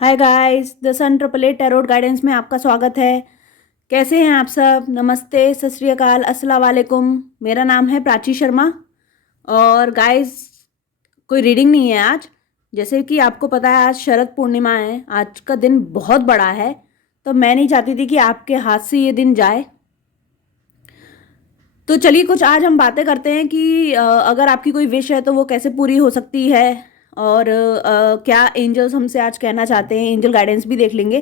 Hi guys, the sun triple eight tarot guidance में आपका स्वागत है। कैसे हैं आप सब? नमस्ते, सत श्री अकाल, अस्सलाम वालेकुम। मेरा नाम है प्राची शर्मा। और गाइस, कोई रीडिंग नहीं है आज। जैसे कि आपको पता है आज शरद पूर्णिमा है, आज का दिन बहुत बड़ा है। तो मैं नहीं चाहती थी कि आपके हाथ से ये दिन जाए। तो चलिए कुछ आज हम बातें करते हैं कि अगर आपकी कोई विश है तो वो कैसे पूरी हो सकती है। और क्या एंजल्स हमसे आज कहना चाहते हैं, एंजल गाइडेंस भी देख लेंगे।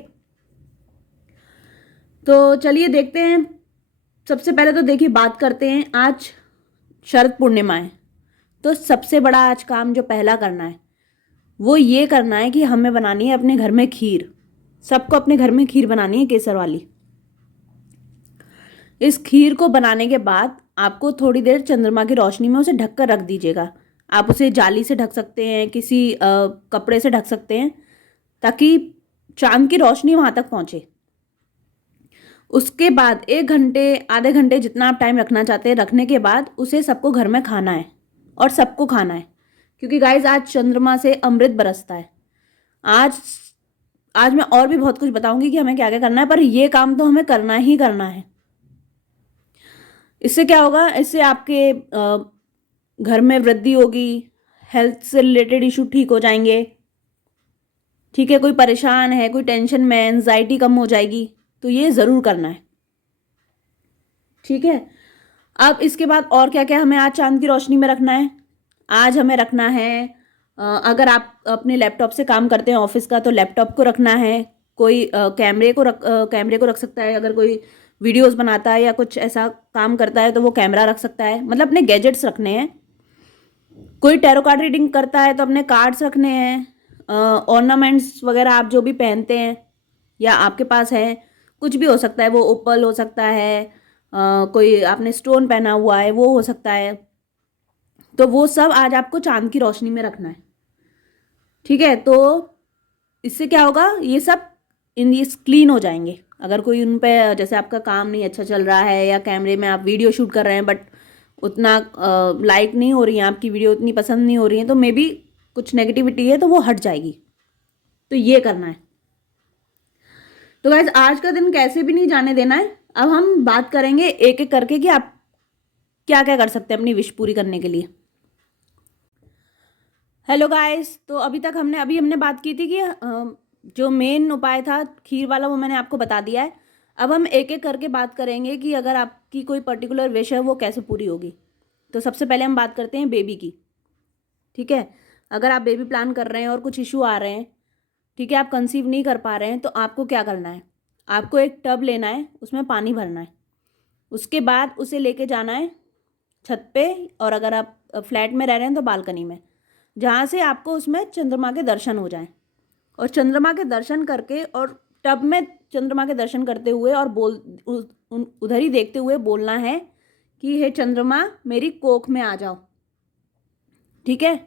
तो चलिए देखते हैं। सबसे पहले तो देखिए बात करते हैं, आज शरद पूर्णिमा है। तो सबसे बड़ा आज काम जो पहला करना है वो ये करना है कि हमें बनानी है अपने घर में खीर। सबको अपने घर में खीर बनानी है, केसर वाली। इस खीर को बनाने के बाद आपको थोड़ी देर चंद्रमा की रोशनी में उसे ढक कर रख दीजिएगा। आप उसे जाली से ढक सकते हैं, किसी कपड़े से ढक सकते हैं, ताकि चांद की रोशनी वहां तक पहुंचे। उसके बाद 1 घंटे आधे घंटे जितना आप टाइम रखना चाहते हैं, रखने के बाद उसे सबको घर में खाना है। और सबको खाना है, क्योंकि गाइज आज चंद्रमा से अमृत बरसता है। आज आज मैं और भी बहुत कुछ बताऊंगी कि हमें क्या क्या करना है, पर यह काम तो हमें करना ही करना है। इससे क्या होगा? इससे आपके घर में वृद्धि होगी, हेल्थ से रिलेटेड इशू ठीक हो जाएंगे। ठीक है, कोई परेशान है, कोई टेंशन में, एंजाइटी कम हो जाएगी। तो ये ज़रूर करना है, ठीक है। अब इसके बाद और क्या क्या हमें आज चांद की रोशनी में रखना है? आज हमें रखना है, अगर आप अपने लैपटॉप से काम करते हैं ऑफिस का, तो लैपटॉप को रखना है। कोई कैमरे को रख सकता है। अगर कोई वीडियोस बनाता है या कुछ ऐसा काम करता है तो वो कैमरा रख सकता है। मतलब अपने गैजेट्स रखने हैं। कोई टैरो कार्ड रीडिंग करता है तो अपने कार्ड्स रखने हैं। ऑर्नामेंट्स वगैरह आप जो भी पहनते हैं या आपके पास है, कुछ भी हो सकता है। वो ओपल हो सकता है, कोई आपने स्टोन पहना हुआ है वो हो सकता है। तो वो सब आज आपको चांद की रोशनी में रखना है, ठीक है। तो इससे क्या होगा, ये सब इन ये क्लीन हो जाएंगे। अगर कोई उन पे, जैसे आपका काम नहीं अच्छा चल रहा है या कैमरे में आप वीडियो शूट कर रहे हैं बट उतना लाइक नहीं हो रही है, आपकी वीडियो उतनी पसंद नहीं हो रही है, तो मे बी कुछ नेगेटिविटी है तो वो हट जाएगी। तो ये करना है। तो गाइज आज का दिन कैसे भी नहीं जाने देना है। अब हम बात करेंगे एक एक करके कि आप क्या क्या कर सकते हैं अपनी विश पूरी करने के लिए। हेलो गाइस, तो अभी हमने बात की थी कि जो मेन उपाय था खीर वाला, वो मैंने आपको बता दिया है। अब हम एक एक करके बात करेंगे कि अगर आपकी कोई पर्टिकुलर विश है वो कैसे पूरी होगी। तो सबसे पहले हम बात करते हैं बेबी की, ठीक है। अगर आप बेबी प्लान कर रहे हैं और कुछ इशू आ रहे हैं, ठीक है, आप कंसीव नहीं कर पा रहे हैं, तो आपको क्या करना है? आपको एक टब लेना है, उसमें पानी भरना है। उसके बाद उसे लेके जाना है छत पे, और अगर आप फ्लैट में रह रहे हैं तो बालकनी में, जहाँ से आपको उसमें चंद्रमा के दर्शन हो जाएं। और चंद्रमा के दर्शन करके और टब में चंद्रमा के दर्शन करते हुए और उधर ही देखते हुए बोलना है कि हे चंद्रमा, मेरी कोख में आ जाओ, ठीक है।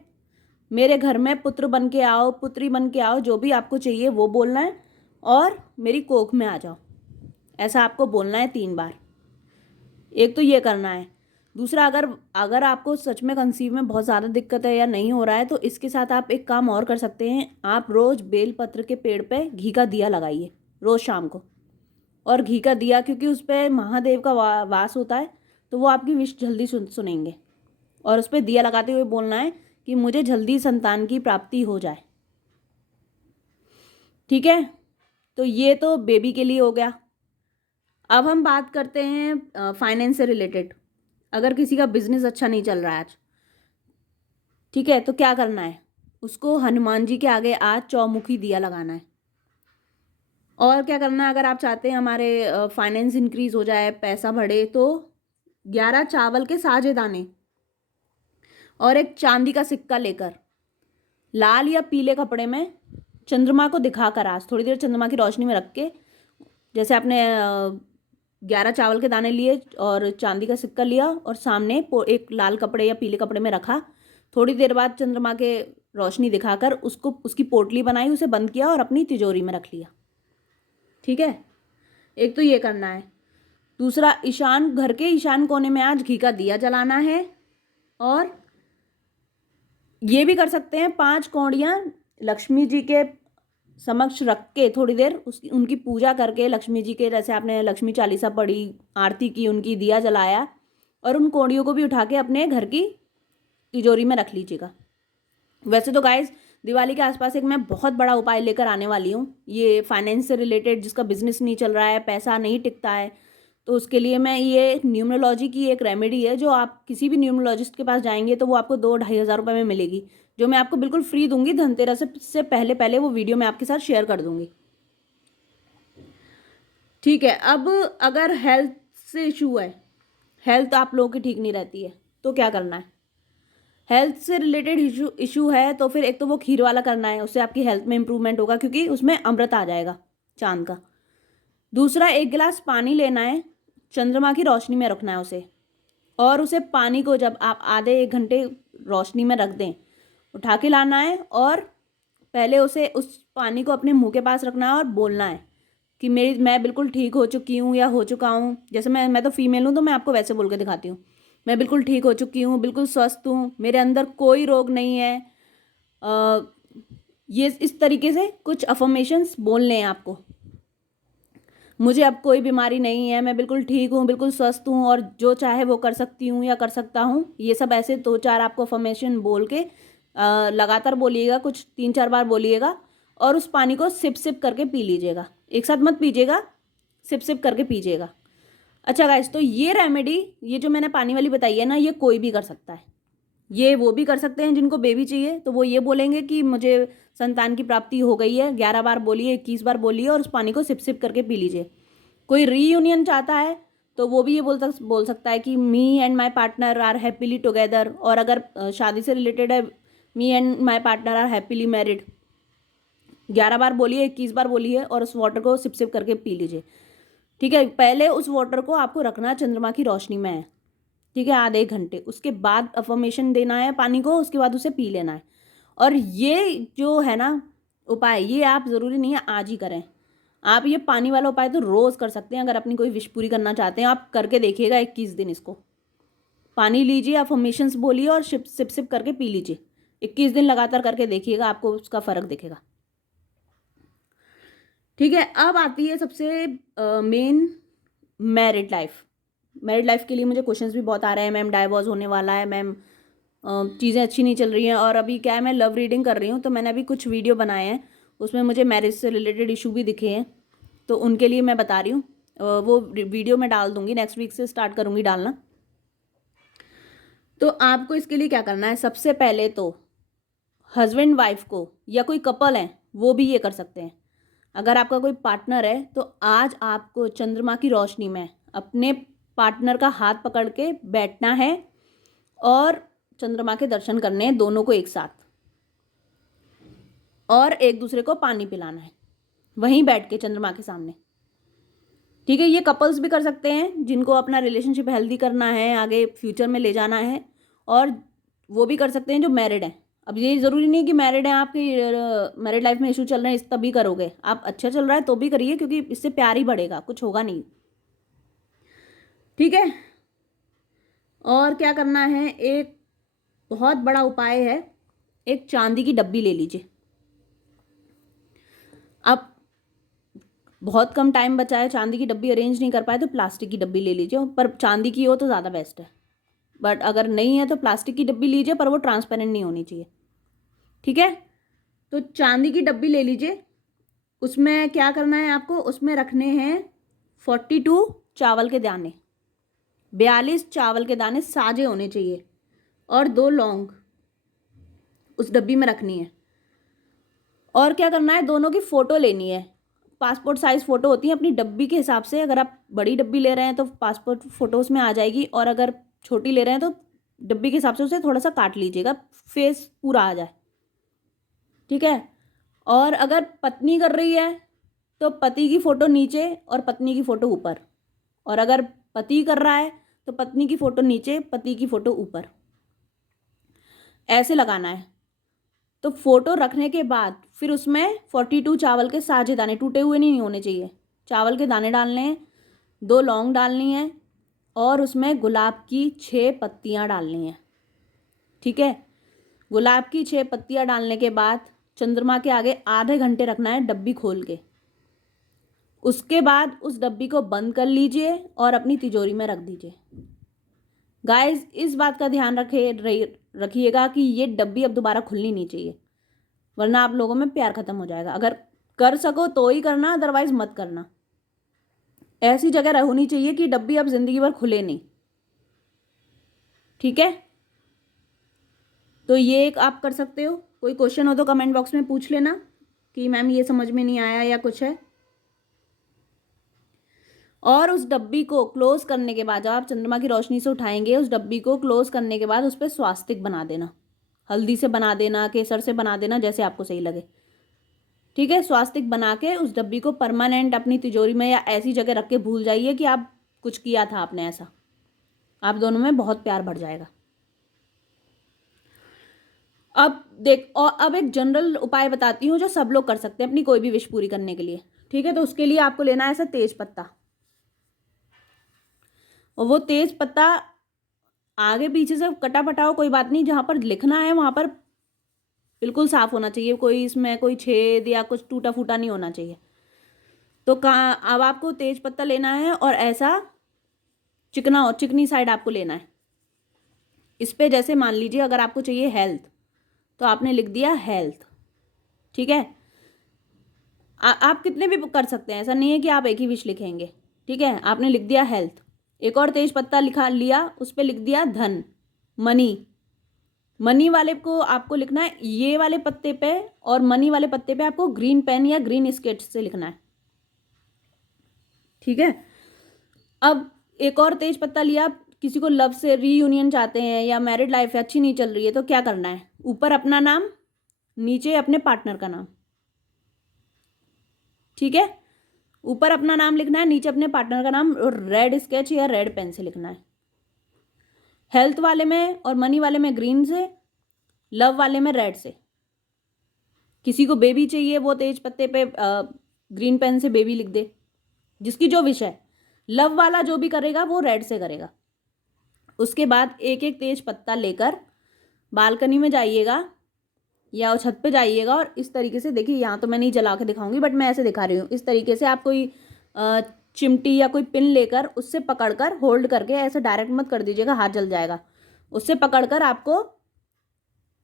मेरे घर में पुत्र बन के आओ, पुत्री बन के आओ, जो भी आपको चाहिए वो बोलना है। और मेरी कोख में आ जाओ, ऐसा आपको बोलना है 3 बार। एक तो ये करना है। दूसरा, अगर अगर आपको सच में कंसीव में बहुत ज़्यादा दिक्कत है या नहीं हो रहा है, तो इसके साथ आप एक काम और कर सकते हैं। आप रोज़ बेलपत्र के पेड़ पे घी का दिया लगाइए, रोज़ शाम को। और घी का दिया, क्योंकि उस पर महादेव का वास होता है, तो वो आपकी विश जल्दी सुनेंगे। और उस पर दिया लगाते हुए बोलना है कि मुझे जल्दी संतान की प्राप्ति हो जाए, ठीक है। तो ये तो बेबी के लिए हो गया। अब हम बात करते हैं फाइनेंस से रिलेटेड। अगर किसी का बिजनेस अच्छा नहीं चल रहा है आज, ठीक है, तो क्या करना है? उसको हनुमान जी के आगे आज चौमुखी दिया लगाना है। और क्या करना है, अगर आप चाहते हैं हमारे फाइनेंस इंक्रीज हो जाए, पैसा बढ़े, तो 11 चावल के साजे दाने और एक चांदी का सिक्का लेकर लाल या पीले कपड़े में चंद्रमा को दिखाकर आज थोड़ी देर चंद्रमा की रोशनी में रख के, जैसे आपने 11 चावल के दाने लिए और चांदी का सिक्का लिया और सामने एक लाल कपड़े या पीले कपड़े में रखा, थोड़ी देर बाद चंद्रमा के रोशनी दिखाकर उसको उसकी पोटली बनाई, उसे बंद किया और अपनी तिजोरी में रख लिया, ठीक है। एक तो ये करना है। दूसरा, घर के ईशान कोने में आज घी का दिया जलाना है। और ये भी कर सकते हैं, 5 कौड़ियाँ लक्ष्मी जी के समक्ष रख के थोड़ी देर उसकी उनकी पूजा करके, लक्ष्मी जी के जैसे आपने लक्ष्मी चालीसा पढ़ी, आरती की, उनकी दिया जलाया, और उन कोड़ियों को भी उठा के अपने घर की तिजोरी में रख लीजिएगा। वैसे तो गाइस दिवाली के आसपास एक मैं बहुत बड़ा उपाय लेकर आने वाली हूँ, ये फाइनेंस से रिलेटेड, जिसका बिजनेस नहीं चल रहा है, पैसा नहीं टिकता है, तो उसके लिए मैं ये न्यूमरोलॉजी की एक रेमेडी है जो आप किसी भी न्यूमरोलॉजिस्ट के पास जाएंगे तो वो आपको 2-2,500 रुपये में मिलेगी, जो मैं आपको बिल्कुल फ्री दूंगी। धनतेरस से पहले पहले वो वीडियो मैं आपके साथ शेयर कर दूंगी। ठीक है, अब अगर हेल्थ से इशू है, हेल्थ आप लोगों की ठीक नहीं रहती है, तो क्या करना है? हेल्थ से रिलेटेड इशू है तो फिर एक तो वो खीर वाला करना है, उससे आपकी हेल्थ में इंप्रूवमेंट होगा क्योंकि उसमें अमृत आ जाएगा चांद का। दूसरा, 1 गिलास पानी लेना है, चंद्रमा की रोशनी में रखना है उसे, और उसे पानी को जब आप आधे 1 घंटे रोशनी में रख दें, उठा के लाना है और पहले उसे उस पानी को अपने मुंह के पास रखना है और बोलना है कि मैं बिल्कुल ठीक हो चुकी हूँ या हो चुका हूँ। जैसे मैं तो फीमेल हूँ तो मैं आपको वैसे बोल के दिखाती हूँ, मैं बिल्कुल ठीक हो चुकी हूँ, बिल्कुल स्वस्थ हूँ, मेरे अंदर कोई रोग नहीं है। ये इस तरीके से कुछ अफर्मेशंस बोलने हैं आपको। मुझे अब कोई बीमारी नहीं है, मैं बिल्कुल ठीक हूँ, बिल्कुल स्वस्थ हूँ, और जो चाहे वो कर सकती हूँ या कर सकता हूँ। ये सब ऐसे 2-4 आपको अफर्मेशन बोल के लगातार बोलिएगा, कुछ 3-4 बार बोलिएगा, और उस पानी को सिप सिप करके पी लीजिएगा। एक साथ मत पीजिएगा, सिप सिप करके पीजिएगा। अच्छा गाइस, तो ये रेमेडी, ये जो मैंने पानी वाली बताई है ना, ये कोई भी कर सकता है। ये वो भी कर सकते हैं जिनको बेबी चाहिए, तो वो ये बोलेंगे कि मुझे संतान की प्राप्ति हो गई है, 11 बार बोलिए, 21 बार बोलिए, और उस पानी को सिप सिप करके पी लीजिए। कोई रीयूनियन चाहता है तो वो भी ये बोल सकता है कि me and my partner are happily together, और अगर शादी से रिलेटेड है, me and my partner are happily married. 11 बार बोलिए, 21 बार बोलिए, और उस वाटर को सिप सिप करके पी लीजिए। ठीक है, पहले उस वाटर को आपको रखना चंद्रमा की रोशनी में है, ठीक है, आधे 1 घंटे। उसके बाद अफर्मेशन देना है पानी को, उसके बाद उसे पी लेना है। और ये जो है ना उपाय, ये आप ज़रूरी नहीं है आज ही करें, आप ये पानी वाला उपाय तो रोज़ कर सकते हैं। अगर अपनी कोई विश पूरी करना चाहते हैं, आप करके देखिएगा 21 दिन इसको। पानी लीजिए, अफर्मेशंस बोलिए, और सिप सिप सिप करके पी लीजिए। 21 दिन लगातार करके देखिएगा, आपको उसका फ़र्क दिखेगा। ठीक है, अब आती है सबसे main, married life. Married life के लिए मुझे क्वेश्चंस भी बहुत आ रहे हैं, मैम डाइवोर्स होने वाला है, मैम चीज़ें अच्छी नहीं चल रही हैं, और अभी क्या है, मैं लव रीडिंग कर रही हूँ, तो मैंने अभी कुछ वीडियो बनाए हैं, उसमें मुझे मैरिज से रिलेटेड इशू भी दिखे हैं, तो उनके लिए मैं बता रही हूँ। वो वीडियो मैं डाल दूँगी, नेक्स्ट वीक से स्टार्ट करूँगी डालना। तो आपको इसके लिए क्या करना है, सबसे पहले तो हस्बैंड वाइफ को, या कोई कपल है वो भी ये कर सकते हैं। अगर आपका कोई पार्टनर है तो आज आपको चंद्रमा की रोशनी में अपने पार्टनर का हाथ पकड़ के बैठना है और चंद्रमा के दर्शन करने हैं दोनों को एक साथ, और एक दूसरे को पानी पिलाना है वहीं बैठ के चंद्रमा के सामने। ठीक है, ये कपल्स भी कर सकते हैं जिनको अपना रिलेशनशिप हेल्दी करना है, आगे फ्यूचर में ले जाना है, और वो भी कर सकते हैं जो मैरिड हैं। अब ये ज़रूरी नहीं कि मैरिड हैं, आपकी मैरिड लाइफ में इशू चल रहे हैं इस तभी करोगे, आप अच्छा चल रहा है तो भी करिए, क्योंकि इससे प्यार ही बढ़ेगा, कुछ होगा नहीं। ठीक है, और क्या करना है, एक बहुत बड़ा उपाय है, एक चांदी की डब्बी ले लीजिए। अब बहुत कम टाइम बचा है, चांदी की डब्बी अरेंज नहीं कर पाए तो प्लास्टिक की डब्बी ले लीजिए, पर चांदी की हो तो ज़्यादा बेस्ट है, बट अगर नहीं है तो प्लास्टिक की डब्बी लीजिए, पर वो ट्रांसपेरेंट नहीं होनी चाहिए। ठीक है, तो चांदी की डब्बी ले लीजिए। उसमें क्या करना है आपको, उसमें रखने हैं 42 चावल के दाने, 42 चावल के दाने साजे होने चाहिए, और 2 लौंग उस डब्बी में रखनी है। और क्या करना है, दोनों की फ़ोटो लेनी है, पासपोर्ट साइज़ फ़ोटो होती है अपनी डब्बी के हिसाब से। अगर आप बड़ी डब्बी ले रहे हैं तो पासपोर्ट फ़ोटो उसमें आ जाएगी, और अगर छोटी ले रहे हैं तो डब्बी के हिसाब से उसे थोड़ा सा काट लीजिएगा, फेस पूरा आ जाए। ठीक है, और अगर पत्नी कर रही है तो पति की फ़ोटो नीचे और पत्नी की फ़ोटो ऊपर, और अगर पति कर रहा है तो पत्नी की फ़ोटो नीचे, पति की फ़ोटो ऊपर, ऐसे लगाना है। तो फोटो रखने के बाद फिर उसमें 42 चावल के साजे दाने, टूटे हुए नहीं होने चाहिए, चावल के दाने डालने हैं, 2 लौंग डालनी है, और उसमें गुलाब की 6 पत्तियां डालनी हैं। ठीक है, गुलाब की 6 पत्तियां डालने के बाद चंद्रमा के आगे आधे घंटे रखना है डब्बी खोल के। उसके बाद उस डब्बी को बंद कर लीजिए और अपनी तिजोरी में रख दीजिए। गाइस इस बात का ध्यान रखिएगा कि ये डब्बी अब दोबारा खुलनी नहीं चाहिए, वरना आप लोगों में प्यार खत्म हो जाएगा। अगर कर सको तो ही करना, अदरवाइज मत करना। ऐसी जगह होनी चाहिए कि डब्बी अब जिंदगी भर खुले नहीं। ठीक है, तो ये एक आप कर सकते हो। कोई क्वेश्चन हो तो कमेंट बॉक्स में पूछ लेना कि मैम ये समझ में नहीं आया या कुछ है। और उस डब्बी को क्लोज करने के बाद जब आप चंद्रमा की रोशनी से उठाएंगे, उस डब्बी को क्लोज करने के बाद उस पर स्वास्तिक बना देना। हल्दी से बना देना, केसर से बना देना, जैसे आपको सही लगे। ठीक है, स्वास्तिक बना के उस डब्बी को परमानेंट अपनी तिजोरी में या ऐसी जगह रख के भूल जाइए कि आप कुछ किया था आपने ऐसा। आप दोनों में बहुत प्यार बढ़ जाएगा। अब एक जनरल उपाय बताती हूँ जो सब लोग कर सकते हैं अपनी कोई भी विश पूरी करने के लिए। ठीक है, तो उसके लिए आपको लेना है ऐसा तेज पत्ता, और वो तेज पत्ता आगे पीछे से कटा फटा हो कोई बात नहीं, जहां पर लिखना है वहां पर बिल्कुल साफ होना चाहिए, कोई इसमें कोई छेद या कुछ टूटा फूटा नहीं होना चाहिए। तो कहाँ अब आपको तेज पत्ता लेना है और ऐसा चिकना और चिकनी साइड आपको लेना है। इस पे जैसे मान लीजिए अगर आपको चाहिए हेल्थ, तो आपने लिख दिया हेल्थ। ठीक है, आप कितने भी कर सकते हैं, ऐसा नहीं है कि आप एक ही विश लिखेंगे। ठीक है, आपने लिख दिया हेल्थ, एक और तेज पत्ता लिखा लिया, उस पर लिख दिया धन, मनी। मनी वाले को आपको लिखना है ये वाले पत्ते पे, और मनी वाले पत्ते पे आपको ग्रीन पेन या ग्रीन स्केच से लिखना है। ठीक है, अब एक और तेज पत्ता लिया, किसी को लव से रीयूनियन चाहते हैं या मैरिड लाइफ अच्छी नहीं चल रही है, तो क्या करना है, ऊपर अपना नाम, नीचे अपने पार्टनर का नाम। ठीक है, ऊपर अपना नाम लिखना है, नीचे अपने पार्टनर का नाम, और रेड स्केच या रेड पेन से लिखना है। हेल्थ वाले में और मनी वाले में ग्रीन से, लव वाले में रेड से। किसी को बेबी चाहिए वो तेज पत्ते पे ग्रीन पेन से बेबी लिख दे, जिसकी जो विश है। लव वाला जो भी करेगा वो रेड से करेगा। उसके बाद एक एक तेज पत्ता लेकर बालकनी में जाइएगा या छत पे जाइएगा, और इस तरीके से देखिए, यहाँ तो मैं नहीं जला के दिखाऊंगी बट मैं ऐसे दिखा रही हूँ। इस तरीके से आप कोई चिमटी या कोई पिन लेकर उससे पकड़कर होल्ड करके, ऐसे डायरेक्ट मत कर दीजिएगा, हाथ जल जाएगा। उससे पकड़कर आपको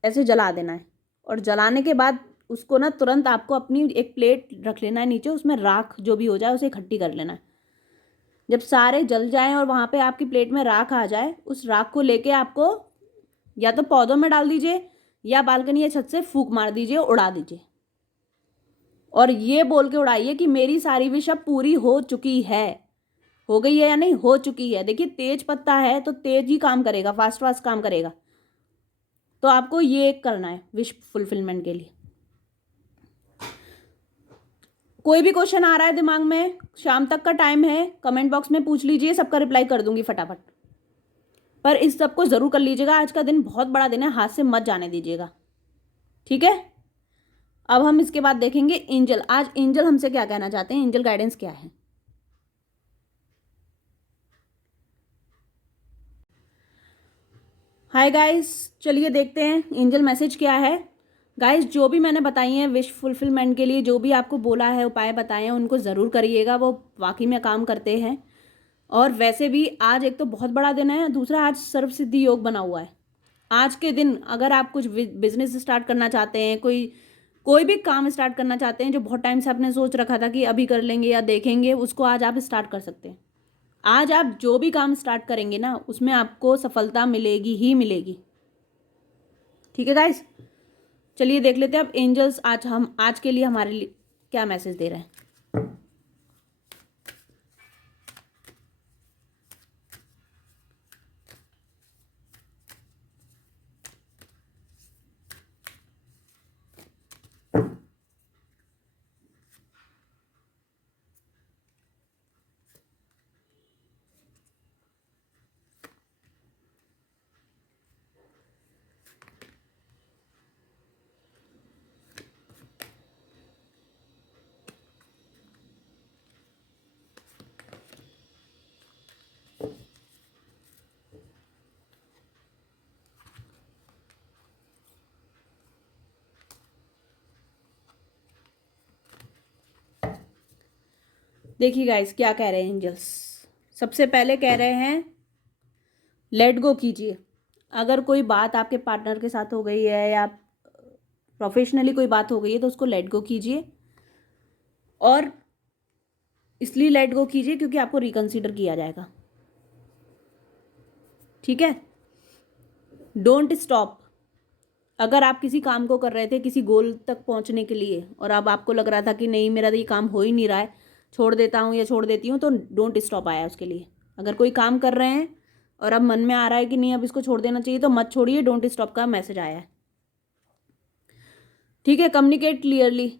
ऐसे जला देना है, और जलाने के बाद उसको ना तुरंत आपको अपनी एक प्लेट रख लेना है नीचे, उसमें राख जो भी हो जाए उसे इकट्ठी कर लेना है। जब सारे जल जाएं और वहाँ पे आपकी प्लेट में राख आ जाए, उस राख को लेके आपको या तो पौधों में डाल दीजिए या बालकनी या छत से फूंक मार दीजिए, उड़ा दीजिए, और ये बोल के उड़ाइए कि मेरी सारी विश अब पूरी हो चुकी है। हो गई है या नहीं, हो चुकी है। देखिए तेज पत्ता है तो तेज ही काम करेगा, फास्ट फास्ट काम करेगा। तो आपको ये करना है विश फुलफिलमेंट के लिए। कोई भी क्वेश्चन आ रहा है दिमाग में, शाम तक का टाइम है, कमेंट बॉक्स में पूछ लीजिए, सबका रिप्लाई कर दूंगी फटाफट। पर इस सब को जरूर कर लीजिएगा, आज का दिन बहुत बड़ा दिन है, हाथ से मत जाने दीजिएगा। ठीक है, अब हम इसके बाद देखेंगे एंजल। आज एंजल हमसे क्या कहना चाहते हैं, एंजल गाइडेंस क्या है। हाय गाइस, चलिए देखते हैं एंजल मैसेज क्या है। गाइस जो भी मैंने बताई हैं विश फुलफिलमेंट के लिए, जो भी आपको बोला है, उपाय बताए हैं, उनको ज़रूर करिएगा, वो वाकई में काम करते हैं। और वैसे भी आज एक तो बहुत बड़ा दिन है, दूसरा आज सर्व सिद्धि योग बना हुआ है। आज के दिन अगर आप कुछ बिजनेस स्टार्ट करना चाहते हैं, कोई भी काम स्टार्ट करना चाहते हैं जो बहुत टाइम से आपने सोच रखा था कि अभी कर लेंगे या देखेंगे, उसको आज आप स्टार्ट कर सकते हैं। आज आप जो भी काम स्टार्ट करेंगे ना, उसमें आपको सफलता मिलेगी ही मिलेगी। ठीक है गाइस, चलिए देख लेते हैं अब एंजल्स आज के लिए हमारे लिए क्या मैसेज दे रहे हैं। देखिए गाइस क्या कह रहे हैं एंजल्स। सबसे पहले कह रहे हैं लेट गो कीजिए। अगर कोई बात आपके पार्टनर के साथ हो गई है या प्रोफेशनली कोई बात हो गई है तो उसको लेट गो कीजिए, और इसलिए लेट गो कीजिए क्योंकि आपको रिकंसीडर किया जाएगा। ठीक है, डोंट स्टॉप। अगर आप किसी काम को कर रहे थे किसी गोल तक पहुंचने के लिए और अब आपको लग रहा था कि नहीं मेरा तो ये काम हो ही नहीं रहा है, छोड़ देता हूँ या छोड़ देती हूँ, तो डोंट स्टॉप आया उसके लिए। अगर कोई काम कर रहे हैं और अब मन में आ रहा है कि नहीं अब इसको छोड़ देना चाहिए, तो मत छोड़िए, डोंट स्टॉप का मैसेज आया है। ठीक है, कम्युनिकेट क्लियरली,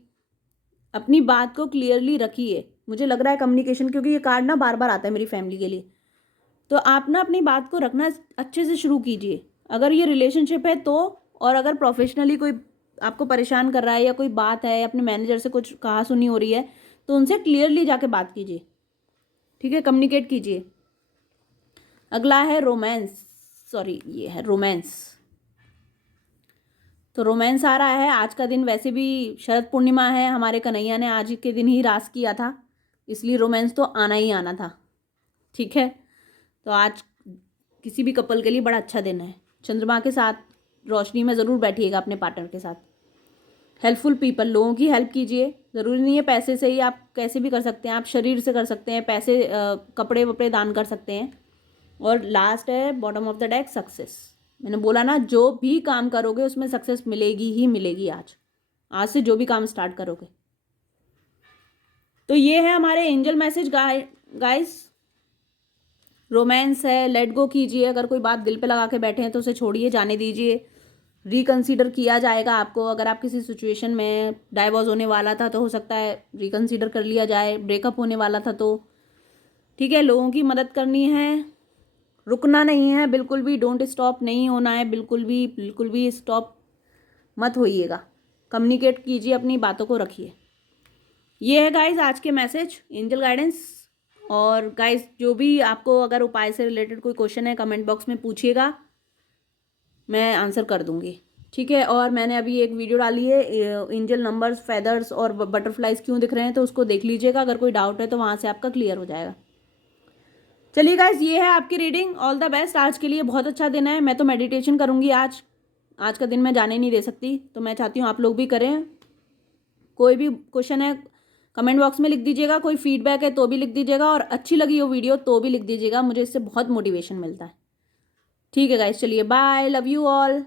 अपनी बात को क्लियरली रखिए। मुझे लग रहा है कम्युनिकेशन, क्योंकि ये कार्ड ना बार बार आता है मेरी फैमिली के लिए, तो आप ना अपनी बात को रखना अच्छे से शुरू कीजिए। अगर ये रिलेशनशिप है तो, और अगर प्रोफेशनली कोई आपको परेशान कर रहा है या कोई बात है अपने मैनेजर से कुछ कहा सुनी हो रही है, तो उनसे क्लियरली जाके बात कीजिए। ठीक है, कम्युनिकेट कीजिए। अगला है रोमांस, सॉरी ये है रोमांस। तो रोमांस आ रहा है। आज का दिन वैसे भी शरद पूर्णिमा है, हमारे कन्हैया ने आज के दिन ही रास किया था, इसलिए रोमांस तो आना ही आना था। ठीक है, तो आज किसी भी कपल के लिए बड़ा अच्छा दिन है। चंद्रमा के साथ रोशनी में ज़रूर बैठिएगा अपने पार्टनर के साथ। हेल्पफुल पीपल, लोगों की हेल्प कीजिए। ज़रूरी नहीं है पैसे से ही, आप कैसे भी कर सकते हैं, आप शरीर से कर सकते हैं, पैसे कपड़े वपड़े दान कर सकते हैं। और लास्ट है bottom of the deck, success. मैंने बोला ना, जो भी काम करोगे उसमें सक्सेस मिलेगी ही मिलेगी। आज से जो भी काम स्टार्ट करोगे। तो ये है हमारे एंजल मैसेज गाइस। रोमांस है, लेट गो कीजिए। अगर कोई बात दिल पे लगा के बैठे हैं तो उसे छोड़िए, जाने दीजिए। रिकंसीडर किया जाएगा आपको। अगर आप किसी सिचुएशन में डाइवोर्स होने वाला था तो हो सकता है रिकंसीडर कर लिया जाए, ब्रेकअप होने वाला था तो। ठीक है, लोगों की मदद करनी है, रुकना नहीं है बिल्कुल भी, डोंट स्टॉप नहीं होना है बिल्कुल भी स्टॉप मत होइएगा। कम्युनिकेट कीजिए, अपनी बातों को रखिए। ये है गाइज आज के मैसेज, एंजल गाइडेंस। और गाइज जो भी आपको अगर उपाय से रिलेटेड कोई क्वेश्चन है कमेंट बॉक्स में पूछिएगा, मैं आंसर कर दूंगी। ठीक है, और मैंने अभी एक वीडियो डाली है एंजल नंबर्स, फेदर्स और बटरफ्लाइज क्यों दिख रहे हैं, तो उसको देख लीजिएगा। अगर कोई डाउट है तो वहाँ से आपका क्लियर हो जाएगा। चलिए गाइज, ये है आपकी रीडिंग। All the best. आज के लिए बहुत अच्छा दिन है। मैं तो मेडिटेशन करूँगी आज का दिन मैं जाने नहीं दे सकती, तो मैं चाहती हूँ आप लोग भी करें। कोई भी क्वेश्चन है कमेंट बॉक्स में लिख दीजिएगा, कोई फीडबैक है तो भी लिख दीजिएगा, और अच्छी लगी हो वीडियो तो भी लिख दीजिएगा, मुझे इससे बहुत मोटिवेशन मिलता है। ठीक है गाइस, चलिए बाय, लव यू ऑल।